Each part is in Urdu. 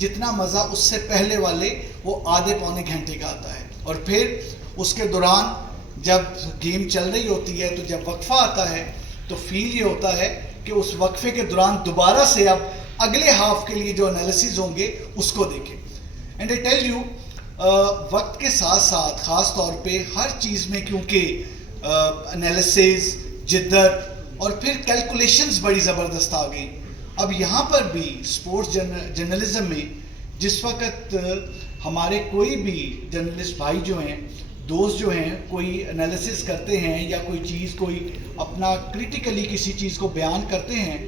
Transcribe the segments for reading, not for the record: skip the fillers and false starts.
جتنا مزہ اس سے پہلے والے وہ آدھے پونے گھنٹے کا آتا ہے. اور پھر اس کے دوران جب گیم چل رہی ہوتی ہے تو جب وقفہ آتا ہے تو فیل یہ ہوتا ہے کہ اس وقفے کے دوران دوبارہ سے اب اگلے ہاف کے لیے جو انالیسز ہوں گے اس کو دیکھیں. اینڈ آئی ٹیل یو وقت کے ساتھ ساتھ خاص طور پہ ہر چیز میں کیونکہ انالیسز، جدت اور پھر کیلکولیشنز بڑی زبردست آ گئی. اب یہاں پر بھی اسپورٹس جرنلزم میں جس وقت ہمارے کوئی بھی جرنلسٹ بھائی جو ہیں، دوست جو ہیں، کوئی انالیسز کرتے ہیں یا کوئی چیز کوئی اپنا کریٹیکلی کسی چیز کو بیان کرتے ہیں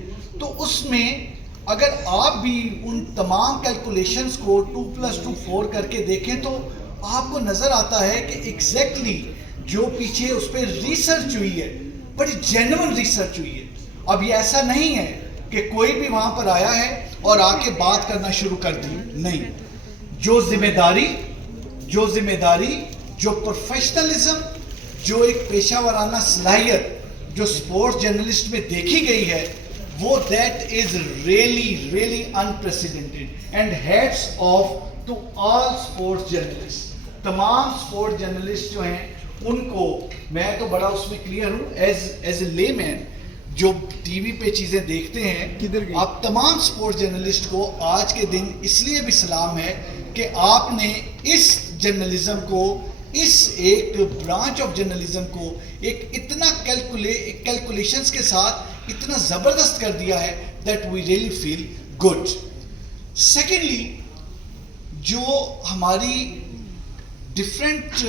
تو اس میں اگر آپ بھی ان تمام کیلکولیشنز کو 2+2 4 کر کے دیکھیں تو آپ کو نظر آتا ہے کہ ایگزیکٹلی جو پیچھے اس پہ ریسرچ ہوئی ہے بڑی جینوئن ریسرچ ہوئی ہے. اب یہ ایسا نہیں ہے کہ کوئی بھی وہاں پر آیا ہے اور آ کے بات کرنا شروع کر دی. نہیں، جو ذمہ داری جو پروفیشنلزم، جو ایک پیشہ ورانہ صلاحیت جو سپورٹس جرنلسٹ میں دیکھی گئی ہے وہ that is really unprecedented. And hats off to all sports journalist. تمام سپورٹس جرنلسٹ جو ہیں ان کو میں تو بڑا اس میں کلیئر ہوں ایز اے لے مین جو ٹی وی پہ چیزیں دیکھتے ہیں. آپ تمام سپورٹس جرنلسٹ کو آج کے دن اس لیے بھی سلام ہے کہ آپ نے اس جرنلزم کو، اس ایک برانچ آف جرنلزم کو ایک اتنا کیلکولیشنز کے ساتھ اتنا زبردست کر دیا ہے that we really feel good. Secondly, جو ہماری ڈفرینٹ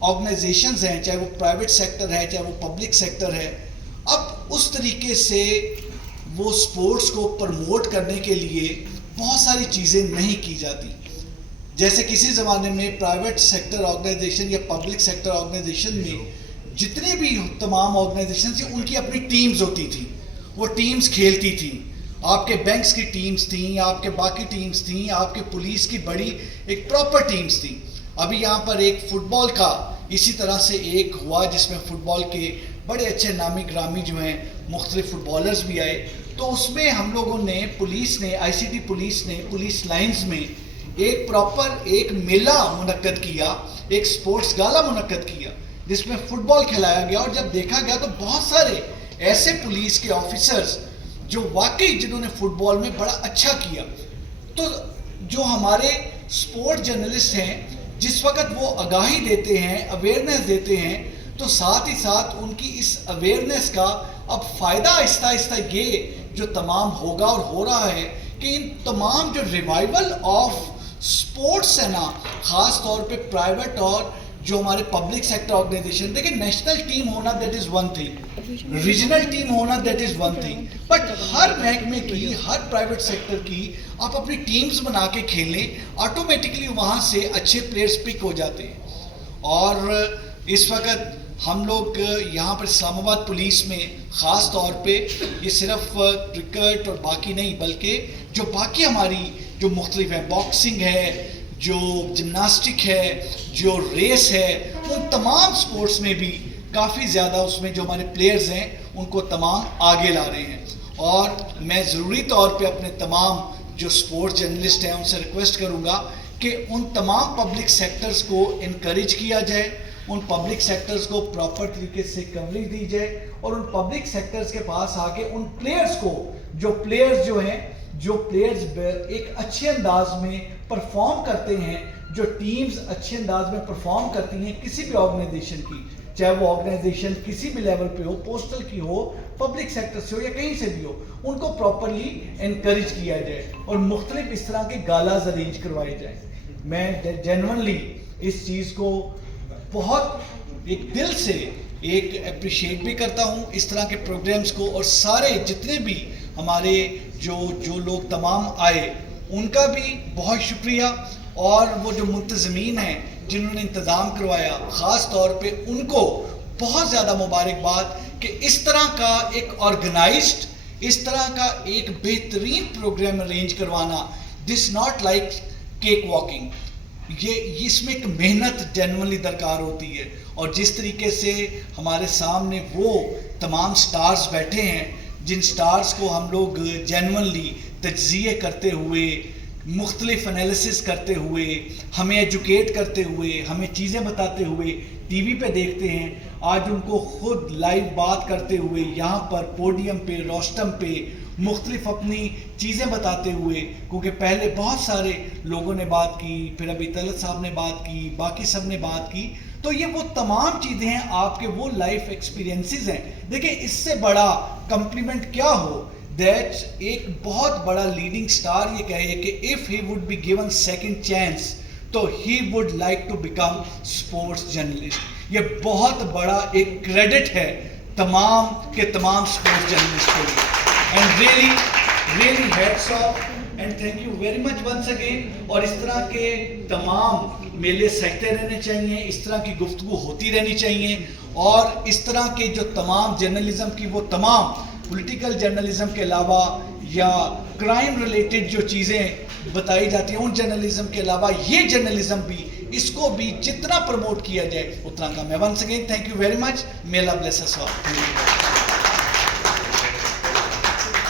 آرگنائزیشنز ہیں، چاہے وہ پرائیویٹ سیکٹر ہے چاہے وہ پبلک سیکٹر ہے، اب اس طریقے سے وہ سپورٹس کو پروموٹ کرنے کے لیے بہت ساری چیزیں نہیں کی جاتی. جیسے کسی زمانے میں پرائیویٹ سیکٹر آرگنائزیشن یا پبلک سیکٹر آرگنائزیشن میں جتنے بھی تمام آرگنائزیشن تھیں ان کی اپنی ٹیمز ہوتی تھیں، وہ ٹیمز کھیلتی تھیں. آپ کے بینکس کی ٹیمز تھیں، آپ کے باقی ٹیمز تھیں، آپ کے پولیس کی بڑی ایک پراپر ٹیمز تھیں. ابھی یہاں پر ایک فٹ بال کا اسی طرح سے ایک ہوا جس میں فٹ بال کے بڑے اچھے نامی گرامی جو ہیں مختلف فٹ بالرز بھی آئے. تو اس میں ہم لوگوں نے پولیس نے آئی سی ٹی پولیس نے پولیس لائنز میں ایک پراپر ایک میلہ منعقد کیا، ایک سپورٹس گالا منعقد کیا جس میں فٹ بال کھلایا گیا. اور جب دیکھا گیا تو بہت سارے ایسے پولیس کے آفیسرز جو واقعی جنہوں نے فٹ بال میں بڑا اچھا کیا. تو جو ہمارے سپورٹ جرنلسٹ ہیں جس وقت وہ آگاہی دیتے ہیں، اویئرنیس دیتے ہیں، تو ساتھ ہی ساتھ ان کی اس اویئرنیس کا اب فائدہ آہستہ آہستہ یہ جو تمام ہوگا اور ہو رہا ہے کہ ان تمام جو ریوائول آف سپورٹس ہے نا، خاص طور پہ پرائیویٹ اور جو ہمارے پبلک سیکٹر آرگنائزیشن، دیکھیں نیشنل ٹیم ہونا that is one thing, regional team ہونا that is one thing, but ہر محکمے کی، ہر پرائیویٹ سیکٹر کی آپ اپنی ٹیمز بنا کے کھیلیں، آٹومیٹکلی وہاں سے اچھے پلیئرز پک ہو جاتے ہیں. اور اس وقت ہم لوگ یہاں پر اسلام آباد پولیس میں خاص طور پہ یہ صرف کرکٹ اور باقی نہیں بلکہ جو باقی ہماری جو مختلف ہیں، باکسنگ ہے، جو جمناسٹک ہے، جو ریس ہے، ان تمام سپورٹس میں بھی کافی زیادہ اس میں جو ہمارے پلیئرز ہیں ان کو تمام آگے لا رہے ہیں. اور میں ضروری طور پہ اپنے تمام جو سپورٹس جرنلسٹ ہیں ان سے ریکویسٹ کروں گا کہ ان تمام پبلک سیکٹرز کو انکریج کیا جائے، ان پبلک سیکٹرز کو پراپر طریقے سے کوریج دی جائے، اور ان پبلک سیکٹرز کے پاس آ کے ان پلیئرز کو جو پلیئرز ایک اچھے انداز میں پرفارم کرتے ہیں، جو ٹیمز اچھے انداز میں پرفارم کرتی ہیں کسی بھی آرگنائزیشن کی، چاہے وہ آرگنائزیشن کسی بھی لیول پہ ہو، پوسٹل کی ہو، پبلک سیکٹر سے ہو یا کہیں سے بھی ہو، ان کو پراپرلی انکریج کیا جائے اور مختلف اس طرح کے گالاز ارینج کروائے جائیں. میں جینوئنلی اس چیز کو بہت ایک دل سے ایک اپریشیٹ بھی کرتا ہوں اس طرح کے پروگرامز کو، اور سارے جتنے بھی ہمارے جو لوگ تمام آئے ان کا بھی بہت شکریہ. اور وہ جو منتظمین ہیں جنہوں نے انتظام کروایا خاص طور پہ ان کو بہت زیادہ مبارکباد کہ اس طرح کا ایک آرگنائزڈ، اس طرح کا ایک بہترین پروگرام ارینج کروانا، this not like cake walking. یہ اس میں ایک محنت جینوئنلی درکار ہوتی ہے. اور جس طریقے سے ہمارے سامنے وہ تمام سٹارز بیٹھے ہیں جن سٹارز کو ہم لوگ جینوئنلی تجزیے کرتے ہوئے مختلف انالیسس کرتے ہوئے، ہمیں ایجوکیٹ کرتے ہوئے، ہمیں چیزیں بتاتے ہوئے ٹی وی پہ دیکھتے ہیں، آج ان کو خود لائیو بات کرتے ہوئے یہاں پر پوڈیم پہ، روسٹم پہ مختلف اپنی چیزیں بتاتے ہوئے، کیونکہ پہلے بہت سارے لوگوں نے بات کی، پھر ابھی طلعت صاحب نے بات کی، باقی سب نے بات کی، تو یہ وہ تمام چیزیں ہیں، آپ کے وہ لائف ایکسپیرینسز ہیں. دیکھیں اس سے بڑا کمپلیمنٹ کیا ہو دیٹ ایک بہت بڑا لیڈنگ سٹار یہ کہے کہ if he would be given second chance تو he would like to become sports journalist. یہ بہت بڑا ایک کریڈٹ ہے تمام کے تمام اسپورٹس جرنلسٹ کے لیے. And really hats off and thank you very much once again. اور اس طرح کے تمام میلے سجتے رہنے چاہیے، اس طرح کی گفتگو ہوتی رہنی چاہیے، اور اس طرح کے جو تمام جرنلزم کی وہ تمام پولیٹیکل جرنلزم کے علاوہ یا کرائم ریلیٹڈ جو چیزیں بتائی جاتی ہیں ان جرنلزم کے علاوہ یہ جرنلزم بھی، اس کو بھی جتنا پروموٹ کیا جائے اتنا کم ہے. Once again thank you very much. may Allah bless us all.